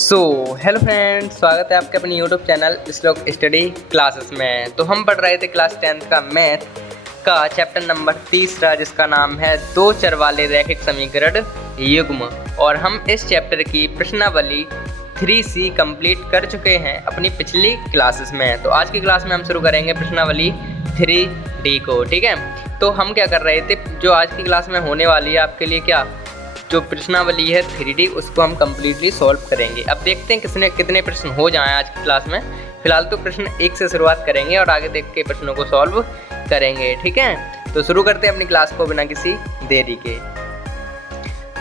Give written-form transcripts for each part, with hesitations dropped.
So hello friends, स्वागत है आपके अपने यूट्यूब चैनल श्लोक स्टडी क्लासेस में। तो हम पढ़ रहे थे क्लास 10th का मैथ का चैप्टर नंबर 3 जिसका नाम है दो चर वाले रैखिक समीकरण युग्म। और हम इस चैप्टर की प्रश्नावली 3C कंप्लीट कर चुके हैं अपनी पिछली क्लासेस में। तो आज की क्लास में हम शुरू करेंगे प्रश्नावली 3D को। ठीक है, तो हम क्या कर रहे थे, जो आज की क्लास में होने वाली है आपके लिए क्या जो प्रश्नावली है 3D, उसको हम कम्प्लीटली सॉल्व करेंगे। अब देखते हैं कितने प्रश्न हो जाएं आज की क्लास में। फिलहाल तो प्रश्न 1 से शुरुआत करेंगे और आगे देख के प्रश्नों को सॉल्व करेंगे। ठीक है, तो शुरू करते हैं अपनी क्लास को बिना किसी देरी के।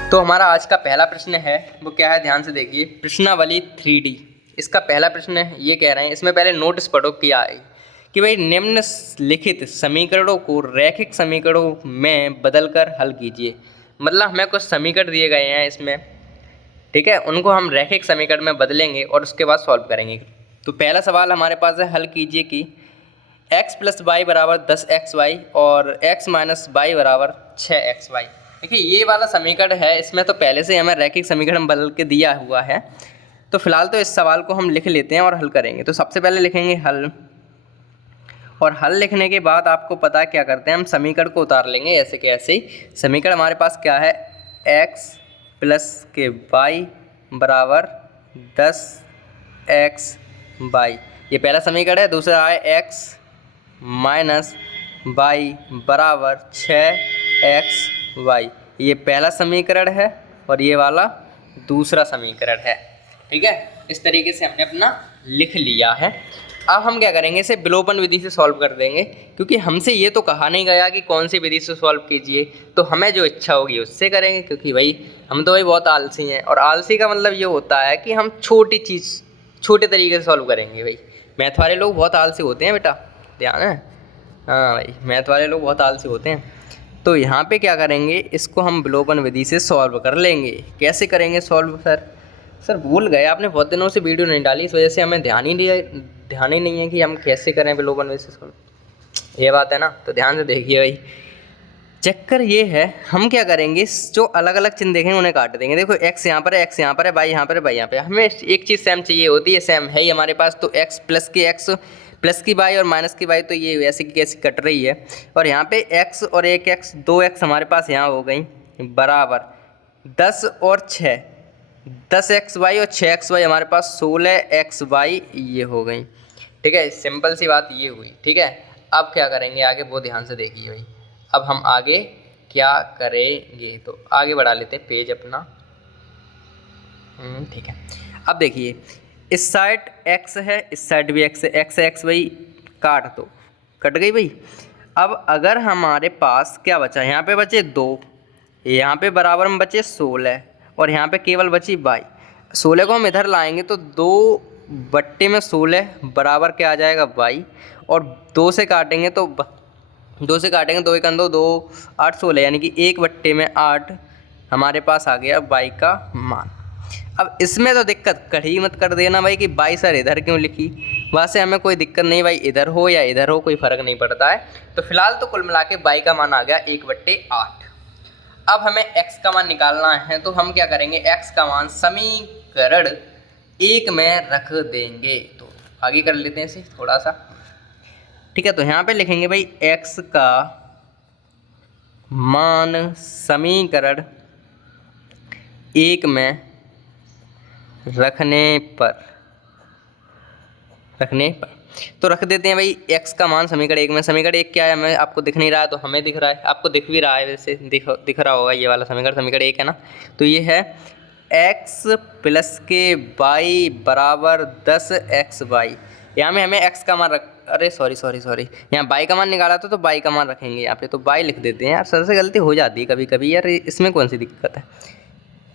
तो हमारा आज का पहला प्रश्न है वो क्या है, ध्यान से देखिए। प्रश्नावली 3D, इसका पहला प्रश्न है, ये कह रहे हैं, इसमें पहले नोटिस पढ़ो क्या है कि भाई निम्नलिखित समीकरणों को रैखिक समीकरणों में बदलकर हल कीजिए। मतलब हमें कुछ समीकरण दिए गए हैं इसमें, ठीक है, उनको हम रैखिक समीकरण में बदलेंगे और उसके बाद सॉल्व करेंगे। तो पहला सवाल हमारे पास है, हल कीजिए कि x + y बराबर 10xy और x - y बराबर 6xy। देखिए ये वाला समीकरण है, इसमें तो पहले से हमें रैखिक समीकरण बदल के दिया हुआ है। तो फिलहाल तो इस सवाल को हम लिख लेते हैं और हल करेंगे। तो सबसे पहले लिखेंगे हल, और हल लिखने के बाद आपको पता है क्या करते हैं, हम समीकरण को उतार लेंगे ऐसे के ऐसे ही। समीकरण हमारे पास क्या है, x + y बराबर 10xy, ये पहला समीकरण है। दूसरा है x - y बराबर 6xy, ये पहला समीकरण है और ये वाला दूसरा समीकरण है। ठीक है, इस तरीके से हमने अपना लिख लिया है। अब हम क्या करेंगे, इसे विलोपन विधि से सॉल्व कर देंगे, क्योंकि हमसे ये तो कहा नहीं गया कि कौन सी विधि से सॉल्व कीजिए, तो हमें जो इच्छा होगी उससे करेंगे। क्योंकि भाई हम तो भाई बहुत आलसी हैं, और आलसी का मतलब ये होता है कि हम छोटी चीज़ छोटे तरीके से सॉल्व करेंगे। भाई मैथ वाले लोग बहुत आलसी होते हैं बेटा, ध्यान है। हाँ भाई, मैथ वाले लोग बहुत आलसी होते हैं। तो यहाँ पे क्या करेंगे, इसको हम विलोपन विधि से सॉल्व कर लेंगे। कैसे करेंगे सॉल्व सर भूल गए, आपने बहुत दिनों से वीडियो नहीं डाली, इस वजह से हमें ध्यान ही नहीं है कि हम कैसे करें विलोपन विधि से सॉल्व। ये बात है ना, तो ध्यान से देखिए भाई। चक्कर ये है, हम क्या करेंगे, जो अलग अलग चिन्ह देखेंगे उन्हें काट देंगे। देखो x यहाँ पर है, x यहाँ पर है, y यहाँ पर है, y यहाँ पे है। हमें एक चीज़ सेम चाहिए होती है, सेम है ही हमारे पास। तो x प्लस की y और माइनस की y, तो ये ऐसी की कैसी कट रही है। और यहाँ पे x और एक x, 2x हमारे पास यहाँ हो गई बराबर 10 और 6, 10xy और 6xy हमारे पास 16xy ये हो गई। ठीक है, सिंपल सी बात ये हुई। ठीक है, अब क्या करेंगे आगे, वो ध्यान से देखिए भाई। अब हम आगे क्या करेंगे, तो आगे बढ़ा लेते हैं पेज अपना। ठीक है, अब देखिए इस साइड x है, इस साइड भी x है, x भाई काट दो, कट गई भाई। अब अगर हमारे पास क्या बचा, यहाँ पे बचे 2, यहाँ पे बराबर में बचे 16 और यहाँ पे केवल बची 22। 16 को हम इधर लाएंगे तो 2/16 बराबर क्या आ जाएगा 22, और 2 से काटेंगे तो 2 से काटेंगे, 2 1 2, 2 8 16, यानी कि 1/8 हमारे पास आ गया 22 का मान। अब इसमें तो दिक्कत कहीं मत कर देना भाई कि 22 सर इधर क्यों लिखी, वैसे हमें कोई दिक्कत नहीं भाई, इधर हो या इधर हो कोई फ़र्क नहीं पड़ता है। तो फिलहाल तो कुल मिला के 22 का मान आ गया 1/8। अब हमें x का मान निकालना है, तो हम क्या करेंगे, x का मान समीकरण 1 में रख देंगे। तो आगे कर लेते हैं इसे थोड़ा सा। ठीक है, तो यहाँ पे लिखेंगे भाई x का मान समीकरण 1 में रखने पर तो रख देते हैं भाई x का मान समीकरण 1 में। समीकरण 1 क्या है, हमें आपको दिख नहीं रहा है, तो हमें दिख रहा है, आपको दिख भी रहा है, वैसे दिख रहा होगा, ये वाला समीकरण 1 है ना। तो ये है x + y बराबर 10xy। यहाँ में हमें x का मान अरे सॉरी, यहाँ y का मान निकाला था, तो y का मान रखेंगे यहाँ पे, तो y लिख देते हैं। यार सर से गलती हो जाती है कभी कभी यार, इसमें कौन सी दिक्कत है।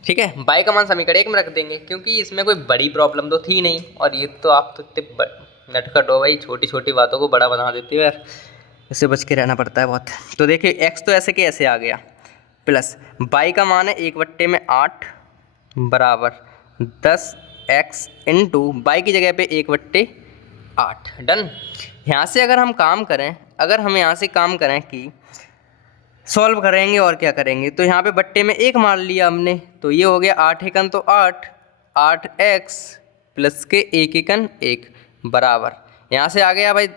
ठीक है, y का मान समीकरण 1 में रख देंगे, क्योंकि इसमें कोई बड़ी प्रॉब्लम तो थी नहीं। और ये तो आप तो इतने नटखट हो भाई, छोटी छोटी बातों को बड़ा बना देती हो यार, इससे बच के रहना पड़ता है बहुत। तो देखिए x तो ऐसे के ऐसे आ गया, प्लस y का मान है 1/8 बराबर 10x इंटू y की जगह पे 1/8। डन। यहाँ से अगर हम काम करें, अगर हम यहाँ से काम करें कि सॉल्व करेंगे और क्या करेंगे, तो यहाँ पे बट्टे में 1 मार लिया हमने, तो ये हो गया 8 एकन तो 8 8x प्लस के एक एकन एक बराबर, यहाँ से आ गया भाई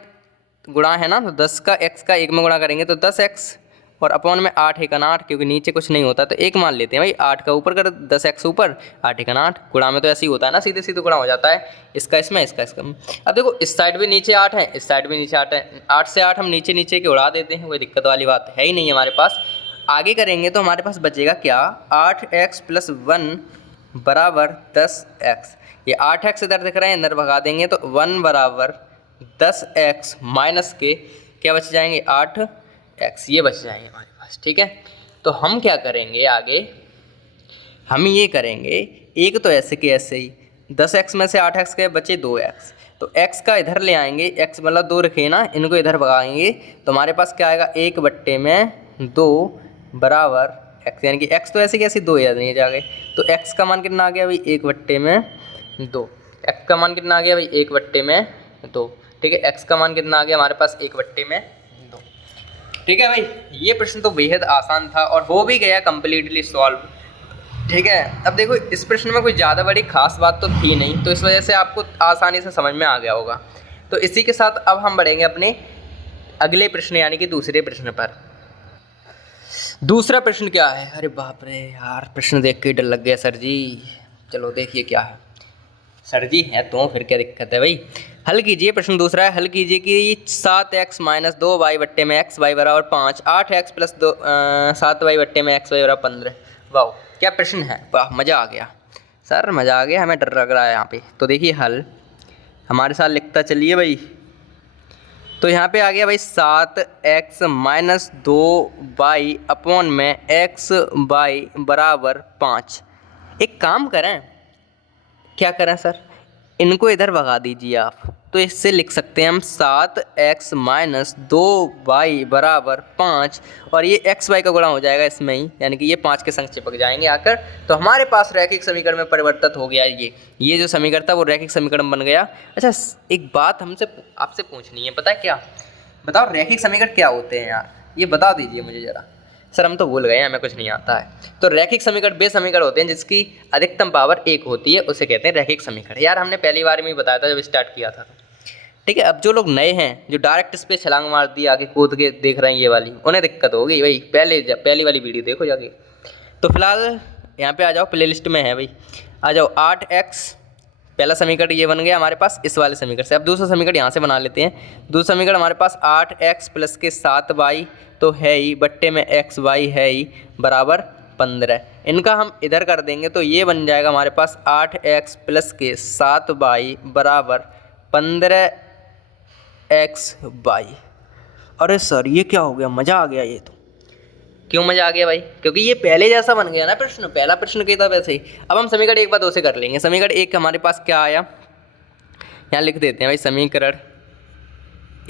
गुणा है ना, तो 10 का x का एक में गुणा करेंगे तो 10x और अपॉन में 8 एकन 8, क्योंकि नीचे कुछ नहीं होता तो एक मान लेते हैं भाई, 8 का ऊपर कर 10x ऊपर 8 एकन 8, गुणा में तो ऐसे ही होता है ना, सीधे सीधे गुणा हो जाता है, इसका इसमें इसका इसका। अब देखो इस साइड भी नीचे 8 है, इस साइड भी नीचे 8 है, 8 से 8 हम नीचे नीचे के उड़ा देते हैं, कोई दिक्कत वाली बात है ही नहीं हमारे पास। आगे करेंगे तो हमारे पास बचेगा क्या, 8x प्लस 1 बराबर 10x। ये 8x इधर दिख रहे हैं, अंदर भगा देंगे तो 1 बराबर 10x माइनस के क्या बच जाएंगे 8x, ये बच जाएंगे हमारे पास। ठीक है, तो हम क्या करेंगे आगे, हम ये करेंगे, एक तो ऐसे के ऐसे ही 10x में से 8x के बचे 2x, तो x का इधर ले आएंगे, x मतलब 2 रखे ना, इनको इधर भगाएंगे तो हमारे पास क्या आएगा 1/2 बराबर x, यानी कि x तो ऐसे कैसे 2 याद नहीं जा गए, तो x का मान कितना आ गया भाई 1/2, x का मान कितना आ गया भाई 1/2। ठीक है, x का मान कितना आ गया हमारे पास 1/2। ठीक है भाई, ये प्रश्न तो बेहद आसान था और हो भी गया कंप्लीटली सॉल्व। ठीक है, अब देखो इस प्रश्न में कोई ज़्यादा बड़ी खास बात तो थी नहीं, तो इस वजह से आपको आसानी से समझ में आ गया होगा। तो इसी के साथ अब हम बढ़ेंगे अपने अगले प्रश्न यानी कि दूसरे प्रश्न पर। दूसरा प्रश्न क्या है, अरे बाप रे यार, प्रश्न देख के डर लग गया सर जी। चलो देखिए क्या है, सर जी है तो फिर क्या दिक्कत है भाई। हल कीजिए, प्रश्न दूसरा है, हल कीजिए कि 7x माइनस 2y बट्टे में x y बराबर 5, 8x प्लस 7y बट्टे में x y बराबर 15। वाह क्या प्रश्न है, वाह मज़ा आ गया सर, मज़ा आ गया, हमें डर लग रहा है यहाँ पे। तो देखिए हल हमारे साथ लिखता चलिए भाई, तो यहाँ पे आ गया भाई 7x माइनस 2y अपॉन में x y बराबर 5। एक काम करें, क्या करें सर, इनको इधर भगा दीजिए आप, तो इससे लिख सकते हैं हम 7x माइनस 2y बराबर 5, और ये x y का गुणा हो जाएगा इसमें ही, यानी कि ये 5 के संग चिपक जाएंगे आकर, तो हमारे पास रैखिक समीकरण में परिवर्तित हो गया। ये जो समीकरण था वो रैखिक समीकरण बन गया। अच्छा एक बात हमसे आपसे पूछनी है, पता है क्या, बताओ रैखिक समीकरण क्या होते हैं यार, ये बता दीजिए मुझे ज़रा। सर हम तो भूल गए हैं, हमें कुछ नहीं आता है। तो रैखिक समीकरण वे समीकरण होते हैं जिसकी अधिकतम पावर 1 होती है, उसे कहते हैं रैखिक समीकरण। यार हमने पहली बार में ही बताया था जब स्टार्ट किया था। ठीक है, अब जो लोग नए हैं, जो डायरेक्ट इस पर छलांग मार दी आगे कूद के देख रहे हैं ये वाली, उन्हें दिक्कत होगी भाई, पहली वाली वीडियो देखो जाके। तो फिलहाल यहाँ पे आ जाओ, प्ले लिस्ट में है भाई, आ जाओ। 8x पहला समीकरण ये बन गया हमारे पास इस वाले समीकरण से। अब दूसरा समीकरण यहाँ से बना लेते हैं। दूसरा समीकरण हमारे पास 8x प्लस के 7y तो है ही, बट्टे में xy है ही, बराबर 15। इनका हम इधर कर देंगे तो ये बन जाएगा हमारे पास 8x प्लस के 7y बराबर 15xy। अरे सर ये क्या हो गया, मज़ा आ गया ये तो। क्यों मज़ा आ गया भाई, क्योंकि ये पहले जैसा बन गया ना प्रश्न, पहला प्रश्न की था वैसे ही। अब हम समीकरण 1 व 2 से कर लेंगे। समीकरण 1 हमारे पास क्या आया, यहाँ लिख देते हैं भाई, समीकरण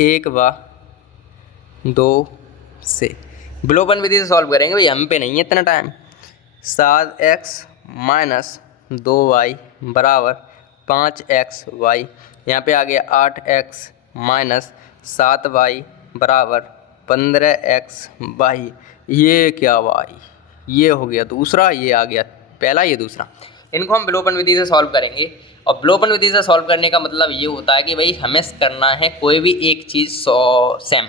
1 व 2 से विलोपन विधि से सॉल्व करेंगे भाई, हम पे नहीं है इतना टाइम। 7x माइनस 2y बराबर 5xy, यहाँ पे आ गया 8x माइनस 7y बराबर 15xy। ये क्या भाई, ये हो गया दूसरा, ये आ गया पहला, ये दूसरा। इनको हम विलोपन विधि से सॉल्व करेंगे, और विलोपन विधि से सॉल्व करने का मतलब ये होता है कि भाई हमें करना है कोई भी एक चीज़ सेम।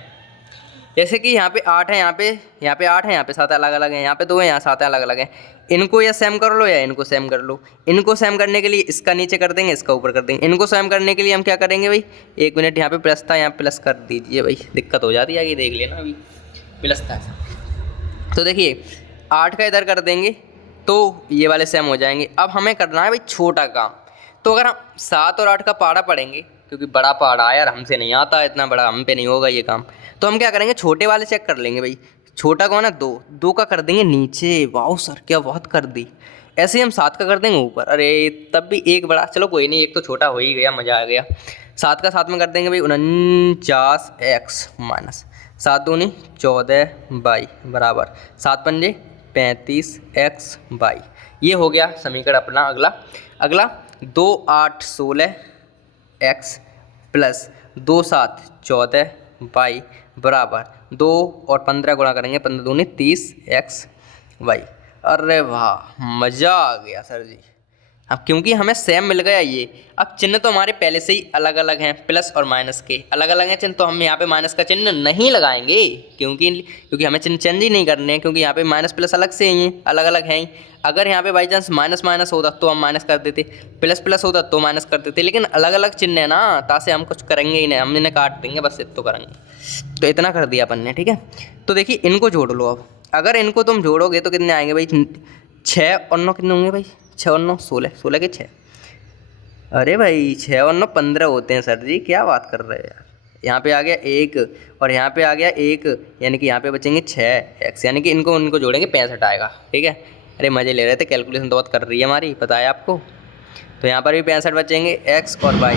जैसे कि यहाँ पे 8 है, यहाँ पे 8 है, यहाँ पे 7 अलग अलग है, यहाँ पे 2 है, यहाँ 7 अलग अलग है। इनको या सेम कर लो या इनको सेम कर लो। इनको सेम करने के लिए इसका नीचे कर देंगे, इसका ऊपर कर देंगे। इनको सेम करने के लिए हम क्या करेंगे भाई, 1 मिनट, यहाँ पे प्लस था, यहाँ प्लस कर दीजिए भाई, दिक्कत हो जाती है आगे, देख लेना अभी प्लस था। तो देखिए 8 का इधर कर देंगे तो ये वाले सेम हो जाएंगे। अब हमें करना है भाई छोटा काम, तो अगर हम 7 और 8 का पहाड़ा पढ़ेंगे, क्योंकि बड़ा पहाड़ा यार हमसे नहीं आता, इतना बड़ा हम पे नहीं होगा ये काम, तो हम क्या करेंगे छोटे वाले चेक कर लेंगे भाई। छोटा कौन है, 2 का कर देंगे नीचे। वाह सर क्या बहुत कर दी। ऐसे ही हम 7 का कर देंगे ऊपर, अरे तब भी एक बड़ा, चलो कोई नहीं, एक तो छोटा हो ही गया, मज़ा आ गया। 7 का 7 में कर देंगे भाई 49x माइनस 7 दूनी 14y बराबर 7 पंजे 35xy। ये हो गया समीकरण अपना। अगला 2 8 16x प्लस 2 7 14y बराबर 2 और 15 गुणा करेंगे, 15 दूनी 30xy। अरे वाह मज़ा आ गया सर जी, अब क्योंकि हमें सेम मिल गया ये, अब चिन्ह तो हमारे पहले से ही अलग अलग हैं, प्लस और माइनस के अलग अलग हैं चिन्ह, तो हम यहाँ पे माइनस का चिन्ह नहीं लगाएंगे, क्योंकि हमें चिन्ह चेंज ही नहीं करने हैं, क्योंकि यहाँ पे माइनस प्लस अलग से ही हैं, अलग अलग हैं ही। अगर यहाँ पे बाई चांस माइनस माइनस होता तो हम माइनस कर देते, प्लस प्लस होता तो माइनस कर देते, लेकिन अलग अलग चिन्ह है ना, तासे हम कुछ करेंगे ही नहीं, हम इन्हें काट देंगे, बस इतना करेंगे। तो इतना कर दिया अपन ने, ठीक है। तो देखिए इनको जोड़ लो अब, अगर इनको तुम जोड़ोगे तो कितने आएंगे भाई, 6 और 9 कितने होंगे भाई, 6 और 9 16, 16 के 6, अरे भाई 6 और 9 15 होते हैं सर जी, क्या बात कर रहे हैं यार। यहाँ पे आ गया 1 और यहाँ पे आ गया 1, यानी कि यहाँ पे बचेंगे 6x, यानी कि इनको जोड़ेंगे 65 आएगा, ठीक है। अरे मज़े ले रहे थे, कैलकुलेशन तो बहुत कर रही है हमारी, पता है आपको। तो यहाँ पर भी 65 बचेंगे, x और y।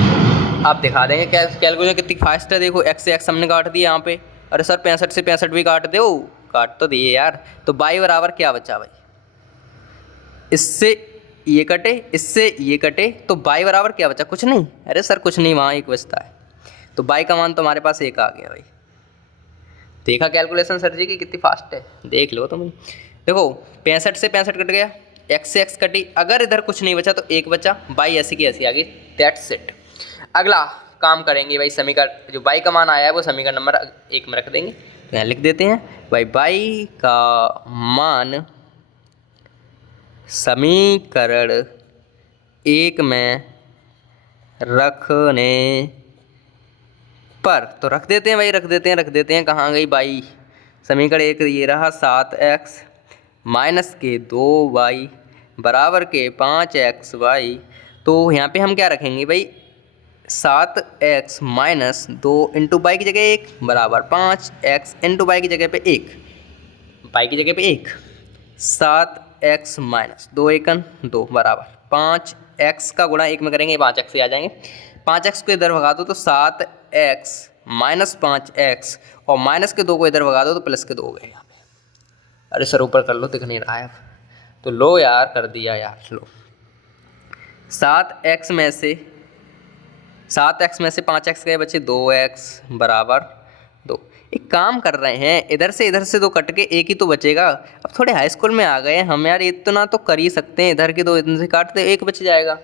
आप दिखा देंगे कैलकुलेशन कितनी फास्ट है, देखो x से x हमने काट दिया यहाँ पे, अरे सर 65 से 65 भी काट दो, काट तो दिए यार। तो y बराबर क्या बचा भाई, इससे ये कटे, इससे ये कटे, तो y बराबर क्या बचा, कुछ नहीं, अरे सर कुछ नहीं, वहाँ 1 बचता है, तो y का मान तो हमारे पास 1 आ गया भाई। देखा कैलकुलेशन सर जी की कितनी फास्ट है, देख लो तुम। देखो 65 से 65 कट गया, x से x कटी, अगर इधर कुछ नहीं बचा तो 1 बचा, y ऐसी की ऐसी आ गई, दैट्स इट। अगला काम करेंगे भाई, समीकरण जो y का मान आया है वो समीकरण नंबर 1 में रख देंगे, यहाँ लिख देते हैं भाई y का मान समीकरण 1 में रखने पर, तो रख देते हैं भाई, रख देते हैं, कहाँ गई बाई, समीकरण 1 ये रहा 7x माइनस के 2y बराबर के 5xy। तो यहाँ पे हम क्या रखेंगे भाई, 7x माइनस 2 इंटू बाई की जगह 1 बराबर 5x इंटू बाई की जगह पे 1, बाई की जगह पे 1, 7x माइनस 2 एकन 2 बराबर 5x का गुणा 1 में करेंगे, 5x से आ जाएंगे, 5x को इधर भगा दो तो 7x माइनस 5x, और माइनस के 2 को इधर भगा दो तो प्लस के 2 हो गए यहाँ पे। अरे सर ऊपर कर लो, दिख नहीं रहा है अब, तो लो यार, कर दिया यार, लो 7x में से 5x गए बचे 2x बराबर 2। एक काम कर रहे हैं, इधर से 2 कट के 1 ही तो बचेगा। अब थोड़े हाई स्कूल में आ गए हम यार, इतना तो कर ही सकते हैं, इधर के 2 इधर से काटते 1 बच जाएगा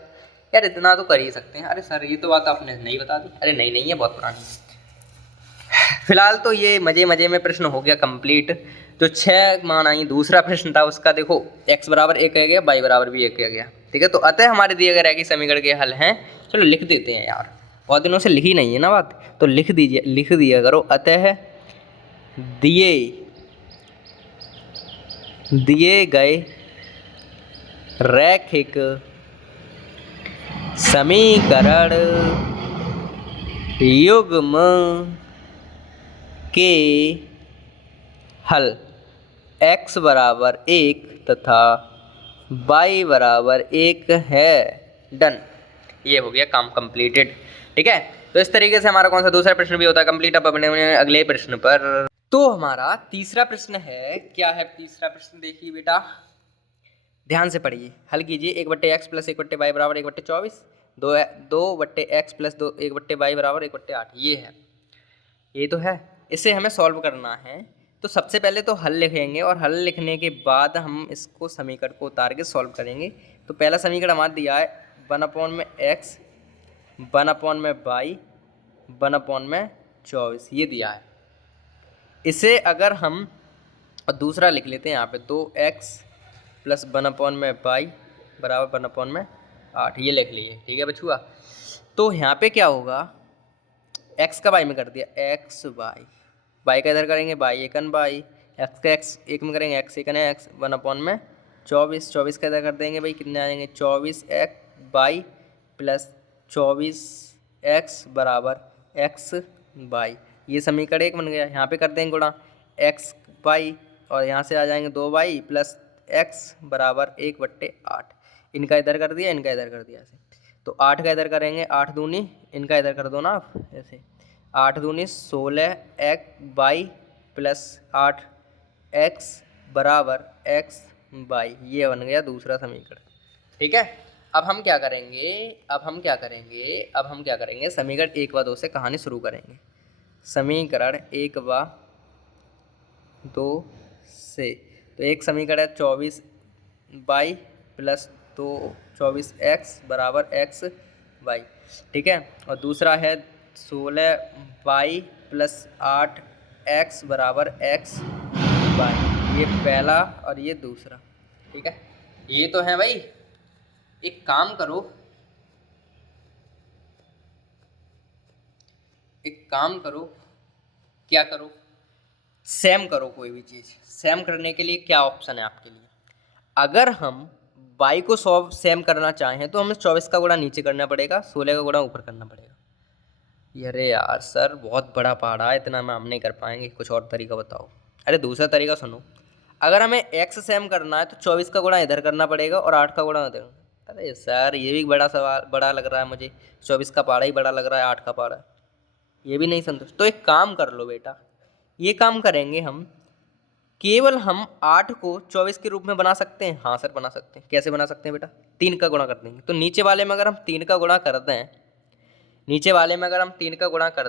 यार, इतना तो कर ही सकते हैं। अरे सर ये तो बात आपने नहीं बता दी, अरे नहीं है, बहुत पुरानी। फिलहाल तो ये मजे में प्रश्न हो गया कंप्लीट। जो 6 मान आई दूसरा प्रश्न था उसका देखो, x बराबर 1 आ गया, y बराबर भी 1 आ गया, ठीक है। तो अतः हमारे दिए गए रैखिक समीकरण के हल हैं, चलो लिख देते हैं यार, बहुत दिनों से लिखी नहीं है ना बात, तो लिख दिया करो। अतः दिए गए रैखिक समीकरण युग्म के हल x बराबर 1 तथा y बराबर 1 है। डन, ये हो गया काम कंप्लीटेड, ठीक है। तो इस तरीके से हमारा कौन सा दूसरा प्रश्न भी होता है कंप्लीट। अब अपने अगले प्रश्न पर, तो हमारा तीसरा प्रश्न है, क्या है तीसरा प्रश्न, देखिए बेटा ध्यान से पढ़िए, हल कीजिए। 1/x प्लस 1/y बराबर 1/24, 2/x प्लस 1/y बराबर 1/8, ये है, ये तो है। इसे हमें सॉल्व करना है, तो सबसे पहले तो हल लिखेंगे, और हल लिखने के बाद हम इसको समीकरण को उतार के सॉल्व करेंगे। तो पहला समीकरण हमारा दिया है 1/x 1/y 1/24, ये दिया है। इसे अगर हम और दूसरा लिख लेते हैं यहाँ पे 2x प्लस 1/y बराबर 1/8, ये लिख लिए, ठीक है बछुआ। तो यहाँ पे क्या होगा, x का y में कर दिया, x y का इधर करेंगे y एकन y, x का x एक में करेंगे x एकन x, 1/24, 24 का इधर कर देंगे भाई, कितने आ जाएंगे 24x y प्लस 24x बराबर x y, ये समीकरण 1 बन गया। यहाँ पे कर देंगे गुणा x y, और यहाँ से आ जाएंगे 2y प्लस x बराबर 1/8, इनका इधर कर दिया, इनका इधर कर दिया ऐसे। तो 8 का इधर करेंगे, 8 दूनी, इनका इधर कर दो ना आप ऐसे, 8 दूनी 16x प्लस 8x बराबर x y, ये बन गया दूसरा समीकरण, ठीक है। अब हम क्या करेंगे, समीकरण 1 व 2 से कहानी शुरू करेंगे। समीकरण 1 व 2 से, तो एक समीकरण है 24y प्लस तो 24x बराबर एक्स वाई, ठीक है। और दूसरा है 16y प्लस 8x बराबर एक्स वाई, ये पहला और ये दूसरा, ठीक है। ये तो है भाई। एक काम करो, क्या करो, सेम करो कोई भी चीज़। सेम करने के लिए क्या ऑप्शन है आपके लिए? अगर हम y को 100 सेम करना चाहें तो हमें 24 का गुणा नीचे करना पड़ेगा, 16 का गुणा ऊपर करना पड़ेगा। अरे यार सर बहुत बड़ा पहाड़ा है, इतना में हम नहीं कर पाएंगे, कुछ और तरीका बताओ। अरे दूसरा तरीका सुनो, अगर हमें x सेम करना है तो 24 का गुणा इधर करना पड़ेगा और 8 का गुणा उधर। अरे सर ये भी बड़ा सवाल, बड़ा लग रहा है मुझे, 24 का पहाड़ा ही बड़ा लग रहा है, 8 का पहाड़ा ये भी नहीं संतुष्ट। तो एक काम कर लो बेटा, ये काम करेंगे हम, केवल हम 8 को 24 के रूप में बना सकते हैं। हाँ सर बना सकते हैं। कैसे बना सकते हैं बेटा? 3 का गुणा कर देंगे। तो नीचे वाले में अगर हम 3 का गुणा कर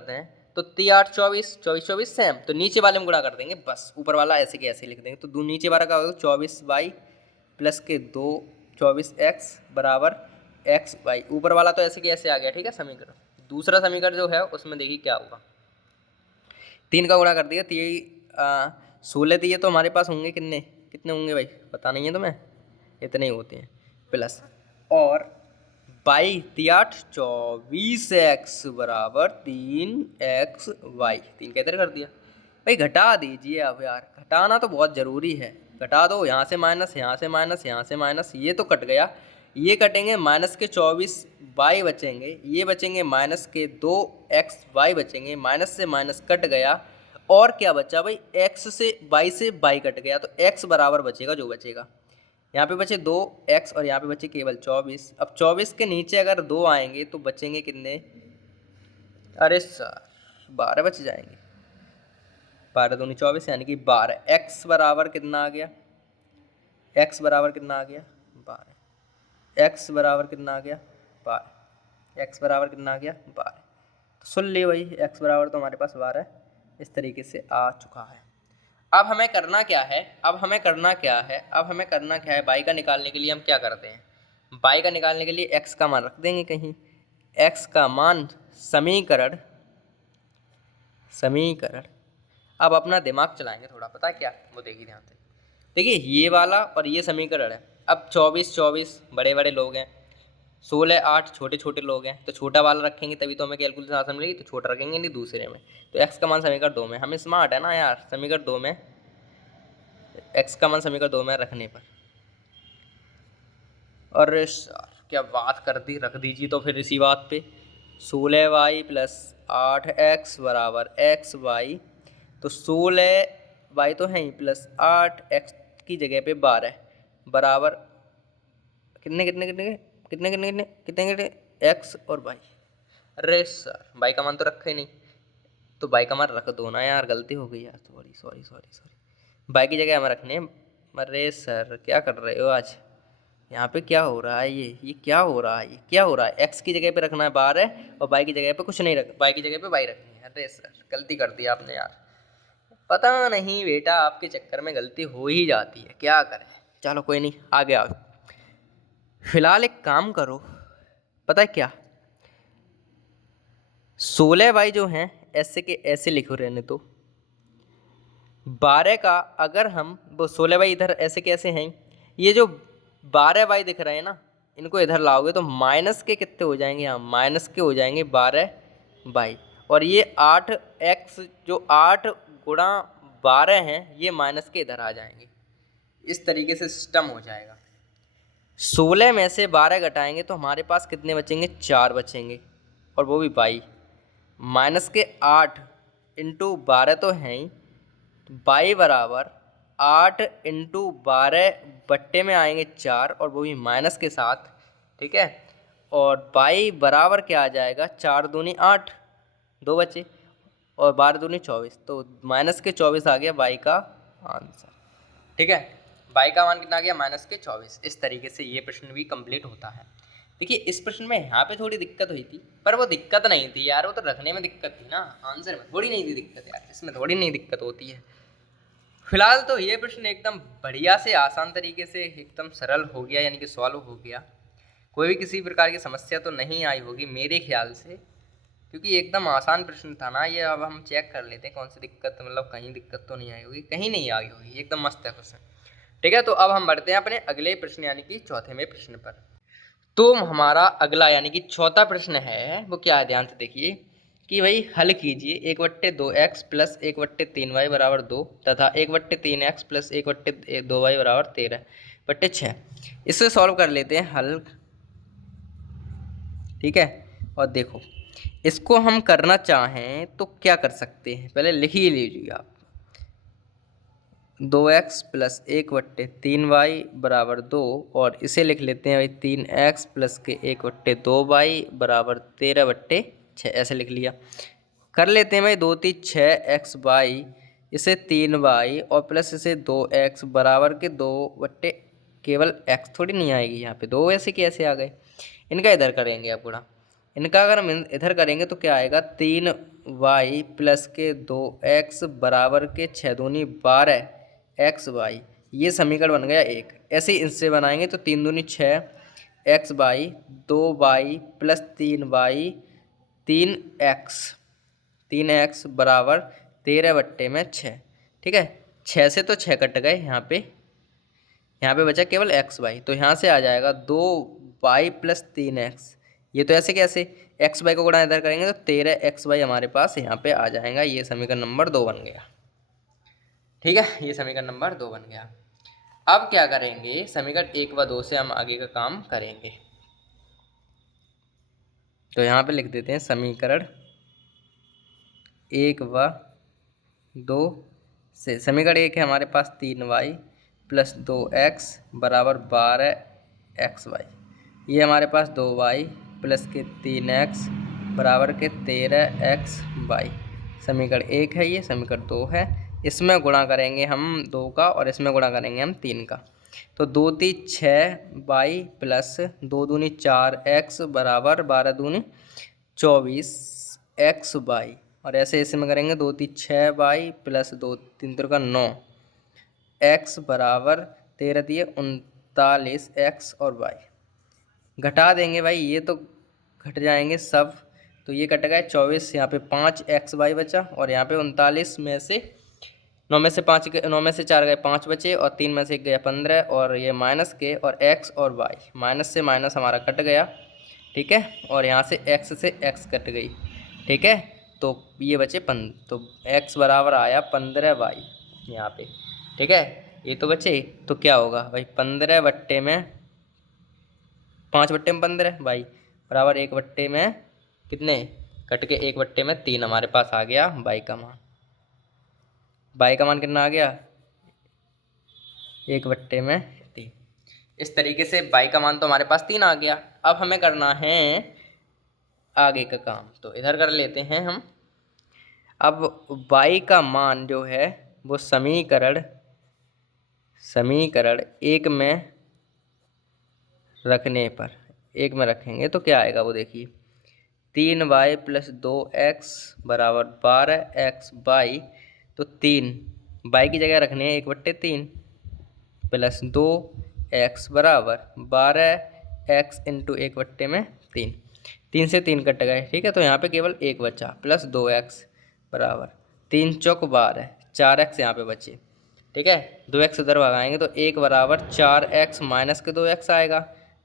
दें, तो 3 8 24, 24 24 सेम, तो नीचे वाले में गुणा कर देंगे बस, ऊपर वाला ऐसे के ऐसे लिख देंगे। तो नीचे वाला का होगा 24y प्लस के 2 24x बराबर एक्स वाई, ऊपर वाला तो ऐसे के ऐसे आ गया, ठीक है समीकरण। दूसरा समीकरण जो है उसमें देखिए क्या होगा, 3 का गुणा कर दिया, 16 दिए तो हमारे पास होंगे कितने होंगे भाई, पता नहीं है तुम्हें, इतने ही होते हैं, प्लस और 22 24x बराबर 3x वाई, 3 का इधर कर दिया भाई। घटा दीजिए अब यार, घटाना तो बहुत ज़रूरी है, घटा दो, यहाँ से माइनस, यहाँ से माइनस, यहाँ से माइनस, ये तो कट गया, ये कटेंगे, माइनस के 24 वाई बचेंगे, ये बचेंगे माइनस के 2x वाई बचेंगे, माइनस से माइनस कट गया, और क्या बचा भाई, x से y कट गया, तो x बराबर बचेगा, जो बचेगा यहाँ पे बचे 2x और यहाँ पे बचे केवल 24। अब 24 के नीचे अगर 2 आएंगे तो बचेंगे कितने? अरे सर 12 बच जाएंगे, 12 दूनी 24 यानी कि 12। x बराबर कितना आ गया, x बराबर कितना आ गया 12, x बराबर कितना आ गया 12, x बराबर कितना आ गया 12। तो सुन लिए भाई, x बराबर तो हमारे पास 12 इस तरीके से आ चुका है। अब हमें करना क्या है, बाई का निकालने के लिए हम क्या करते हैं, बाई का निकालने के लिए x का मान रख देंगे कहीं, x का मान समीकरण। अब अपना दिमाग चलाएंगे थोड़ा, पता है क्या, वो देखिए ध्यान से, देखिए ये वाला और ये समीकरण है। अब 24 24 बड़े बड़े लोग हैं, 16 8 छोटे छोटे लोग हैं, तो छोटा वाला रखेंगे तभी तो हमें कैलकुलेशन आसान मिलेगी, तो छोटा रखेंगे नहीं दूसरे में। तो x का मान समीकरण 2 में, हमें स्मार्ट है ना यार, समीकरण 2 में x का मान समीकरण 2 में रखने पर, अरे सर क्या बात कर दी, रख दीजिए तो फिर इसी बात पे, 16y प्लस 8x बराबर एक्स वाई, तो 16y तो है ही प्लस 8x की जगह पे 12 बराबर कितने कितने कितने कितने कितने कितने कितने कितने x और y। अरे सर y का मान तो रखा ही नहीं, तो y का मान रख दो ना यार, गलती हो गई यार, सॉरी y की जगह हमें रखने। अरे सर क्या कर रहे हो आज, यहाँ पे क्या हो रहा है, ये क्या हो रहा है, x की जगह पे रखना है 12 और y की जगह पे कुछ नहीं रख, y की जगह पे y रखनी है। अरे सर गलती कर दी आपने यार, पता नहीं बेटा आपके चक्कर में गलती हो ही जाती है, क्या करें, चलो कोई नहीं, आगे आओ। फिलहाल एक काम करो, पता है क्या, 16y जो हैं ऐसे के ऐसे लिखो रहने तो, 12 का अगर हम वो 16y इधर ऐसे के ऐसे हैं, ये जो 12y दिख रहे हैं ना, इनको इधर लाओगे तो माइनस के कितने हो जाएंगे, यहाँ माइनस के हो जाएंगे 12y, और ये 8x जो 8 गुणा 12 हैं ये माइनस के इधर आ जाएंगे, इस तरीके से सिस्टम हो जाएगा। 16 में से 12 घटाएंगे तो हमारे पास कितने बचेंगे, 4 बचेंगे, और वो भी बाई, माइनस के 8 इंटू 12 तो हैं ही, तो बाई बराबर 8 इंटू 12 बट्टे में आएंगे 4 और वो भी माइनस के साथ, ठीक है। और बाई बराबर क्या आ जाएगा, 4 दूनी 8, 2 बचे, और 12 दूनी 24, तो माइनस के 24 आ गया बाई का आंसर, ठीक है। बाई का मान कितना आ गया, माइनस के 24। इस तरीके से ये प्रश्न भी कंप्लीट होता है। देखिए इस प्रश्न में यहाँ पे थोड़ी दिक्कत हुई थी, पर वो दिक्कत नहीं थी यार, वो तो रखने में दिक्कत थी ना, आंसर में थोड़ी नहीं थी दिक्कत यार, इसमें थोड़ी नहीं दिक्कत होती है। फिलहाल तो ये प्रश्न एकदम बढ़िया से आसान तरीके से एकदम सरल हो गया, यानी कि सॉल्व हो गया। कोई भी किसी प्रकार की समस्या तो नहीं आई होगी मेरे ख्याल से, क्योंकि एकदम आसान प्रश्न था ना ये। अब हम चेक कर लेते हैं कौन सी दिक्कत, मतलब कहीं दिक्कत तो नहीं आई होगी, कहीं नहीं आई होगी, एकदम मस्त है क्वेश्चन। ठीक है, तो अब हम बढ़ते हैं अपने अगले प्रश्न यानी कि चौथे में प्रश्न पर। तो हमारा अगला यानी कि चौथा प्रश्न है वो क्या है, ध्यान से देखिए कि भाई हल कीजिए 1/2x प्लस 1/3y बराबर 2 तथा 1/3x प्लस 1/2y बराबर 13/6। इससे सॉल्व कर लेते हैं हल। ठीक है, और देखो इसको हम करना चाहें तो क्या कर सकते हैं, पहले लिख ही लीजिए आप। 2x प्लस 1/3y बराबर 2, और इसे लिख लेते हैं भाई 3x प्लस के 1/2y बराबर 13/6, ऐसे लिख लिया। कर लेते हैं भाई 2 3 6x बाई इसे 3y और प्लस इसे 2x बराबर के 2 बट्टे केवल x थोड़ी नहीं आएगी यहाँ पे, 2 ऐसे कैसे आ गए। इनका इधर करेंगे आप गुणा, इनका अगर हम इधर करेंगे तो क्या आएगा 3y प्लस के 2x बराबर के 6 दूनी 12xy। ये समीकरण बन गया एक। ऐसे ही इनसे बनाएंगे तो 3 दूनी 6x by 2y plus 3y 3x बराबर 13/6। ठीक है, 6 से तो 6 कट गए, यहाँ पे बचा केवल x y, तो यहाँ से आ जाएगा 2y प्लस 3x। ये तो ऐसे कैसे, x y को गुणा इधर करेंगे तो 13xy हमारे पास यहाँ पे आ जाएगा। ये समीकरण नंबर 2 बन गया। ठीक है, ये समीकरण नंबर 2 बन गया। अब क्या करेंगे, समीकरण 1 व 2 से हम आगे का काम करेंगे। तो यहाँ पे लिख देते हैं समीकरण 1 व 2 से। समीकरण 1 है हमारे पास 3y प्लस 2x बराबर 12xy। ये हमारे पास 2y प्लस के 3x बराबर के 13xy। समीकरण 1 है ये, समीकरण 2 है। इसमें गुणा करेंगे हम 2 का और इसमें गुणा करेंगे हम 3 का। तो 2 3 6y प्लस 2 दूनी 4x बराबर 12 दूनी 24xy। और ऐसे ऐसे में करेंगे 2 3 6y प्लस 2 3 का 9x बराबर 13 दिए 39x और y। घटा देंगे भाई, ये तो घट जाएंगे सब, तो ये कट गए 24, यहाँ पे 5xy बचा और यहाँ पे 39 में से 9 में से 5 9 में से 4 गए 5 बचे और 3 में से 1 गया 15 और ये माइनस के और x और y, माइनस से माइनस हमारा कट गया। ठीक है, और यहाँ से x से x कट गई। ठीक है, तो ये बचे तो x बराबर आया 15y यहाँ पे। ठीक है, ये तो बचे, तो क्या होगा भाई 15 बट्टे में 5 बट्टे में 15 भाई बराबर 1 बट्टे में कितने कट के 1 बट्टे में 3 हमारे पास आ गया y का मान। y का मान कितना आ गया 1 बट्टे में 3। इस तरीके से y का मान तो हमारे पास 3 आ गया। अब हमें करना है आगे का काम, तो इधर कर लेते हैं हम। अब y का मान जो है वो समीकरण 1 में रखने पर, 1 में रखेंगे तो क्या आएगा वो देखिए 3y प्लस 2x बराबर 12xy। तो 3 y की जगह रखने हैं 1/3 प्लस 2x बराबर 12x इंटू 1/3। 3 से 3 कट गए। ठीक है, तो यहाँ पे केवल 1 बचा प्लस 2x बराबर 3 चौक 12, 4x यहाँ पे बचे। ठीक है, 2x उधर भगाएंगे तो 1 बराबर 4x माइनस के 2x आएगा,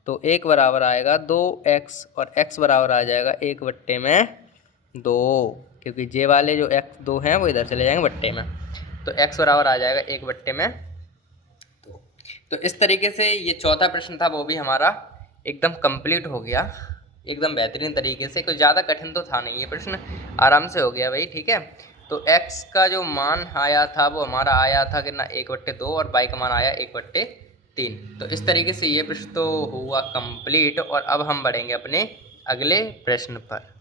तो 1 बराबर आएगा 2x और x बराबर आ जाएगा 1/2, क्योंकि जे वाले जो x 2 हैं वो इधर चले जाएंगे बट्टे में, तो x बराबर आ जाएगा 1/2। तो इस तरीके से ये चौथा प्रश्न था वो भी हमारा एकदम कंप्लीट हो गया, एकदम बेहतरीन तरीके से। कोई ज़्यादा कठिन तो था नहीं, ये प्रश्न आराम से हो गया भाई। ठीक है, तो x का जो मान आया था वो हमारा आया था कितना 1/2 और y का मान आया 1/3। तो इस तरीके से ये प्रश्न तो हुआ कंप्लीट। और अब हम बढ़ेंगे अपने अगले प्रश्न पर।